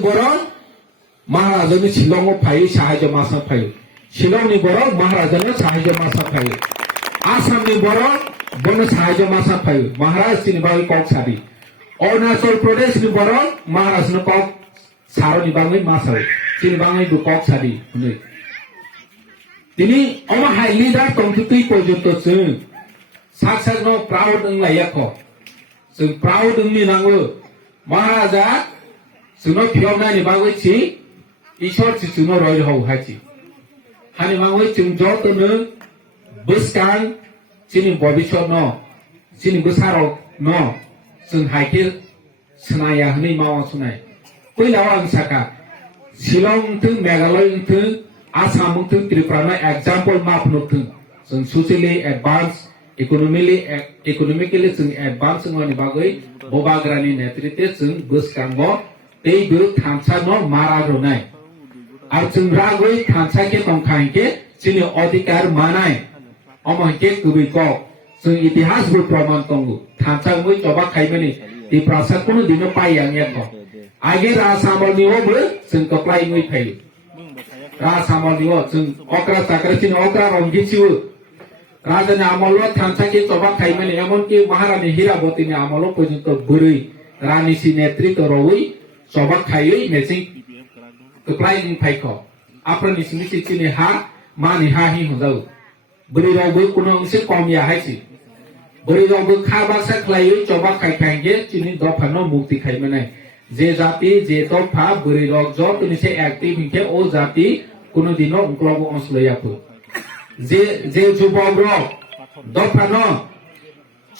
borong Maharaja Shillong Pai Sahaja Masa Pai. Shillong ni borong Maharaja Sahaja Masa Pai. Assam ni borong Bonus Sahaja Masa Pai. Maharaj Sinibawi Kok Sadi. Arunachal Pradesh ni borong Maharaj no Kok Saro ni Bangai Masa. Sinibangai du Kok Sadi. Tini Oma Hai Leader Tongtuti Pojunto Sung. Saksa no proud ng layako. Sung proud ng ninango. Maharaja Suno Piona ni Bangai Chi. Ishor si suno roy ho haji. Hani mangoi chung jot no buskan sini bobishot no sini busaro no sun haike sunaya hani mawa sunai. Koi lawang saka Shillong tu Meghalaya tu Assam tu Tripura example map no tu sun socially advanced economically sun advanced ngani bagoi bobagrani netritwe sun buskan bo tei bu thamsa no mara ro nai. আর চুংরাগৈ থানসাকে তংখাইকে চিনি অধিকার মানায় অমহকে কবি cock जों ইতিহাস বই প্রমাণ তঙ্গু থানসা মই চবা খাইবেনি তি প্রাসা কোন দিন পাইয়াং এক আগে রাসামল নিও বলে जों কপ্লাই মই ফাইল রাসামল নিও जों অকরা চাকরা চিনি অকরা রঙ্গিছিও রাজানি আমল থানসাকে চবা খাইবেনি এমনকি মহারানী হীরাবতীনি আমল পর্যন্ত বুড়ি রানীসি নেতৃত্ব রই চবা খাইই messing Keplai ni paiko, apa ni sini ni ha, mani ha hi hujau. Beri rogu kuno ngsi komia hai si. Beri rogu khabar sa klai coba kai kange sini dopano mukti kai menai. Je jati je topa beri rog jo tuni se aktif hingke o jati kuno dino ungklogo onsloya pu. Je jubog rog dopano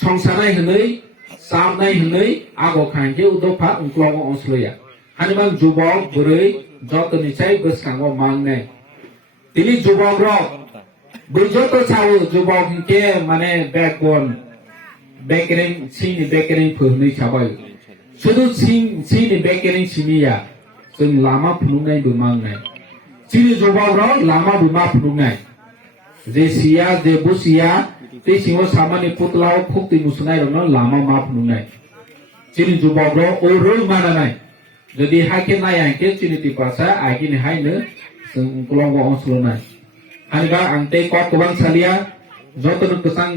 songsanai henei, samnai henei ago kange u dopa ungklogo onsloya. Hanibang jubog beri যত নিচাই বসকাঙ্গ মাংনে তিনি যুবক rock বুঝত চাও যুবক কে মানে backbone বেকেরিং সিনি বেকেরিং ফহনি সাবাই শুধু সিনি বেকেরিং সিমিয়া जों लामा फुनुंनाय बो मांनाय सिनि যুবক রক लामा बुमा फुनुंनाय जे सिया जे बुसिया ते सिङाव सामानि पुतलाव फुक्ति मुसुनाय रनो लामा मा फुनुंनाय सिनि যুবক রক ओ रोल मानानाय যদি হাকে নাই আইকে চিনিতি পাসা আইকি নি হাইনো जों उनकलंग अनसलनाय हानिबा आंते कत गोबां सालिया जतन गोसां